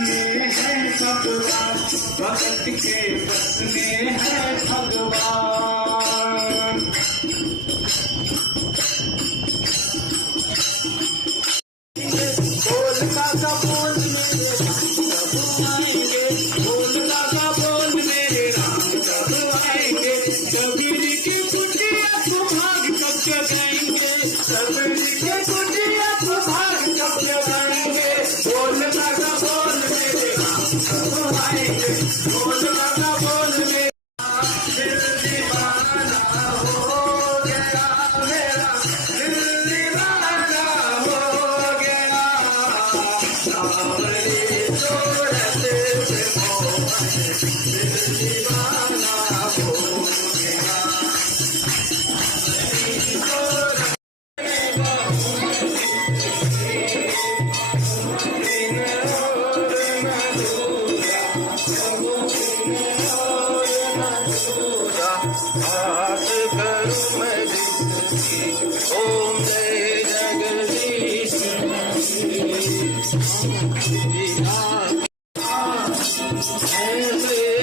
में है भगवान, भगत के बस में है भगवान। बोल काका बोल मेरे राम कब आएंगे, बोल काका बोल मेरे राम कब आएंगे, कबीर की कुटिया को भाग कब जगाएंगे, कबीर की कुटिया को भाग कब जगाएंगे। बोल काका बोल मेरे राम कब आएंगे, बोल काका बोल मेरे दिल दीवाना हो गया मेरा, दिल दीवाना हो गया। सावरी सूरत से मोहन दिल दीवाना हो गया। हाथ करूं मैं विनती, ओम जय जगदीश है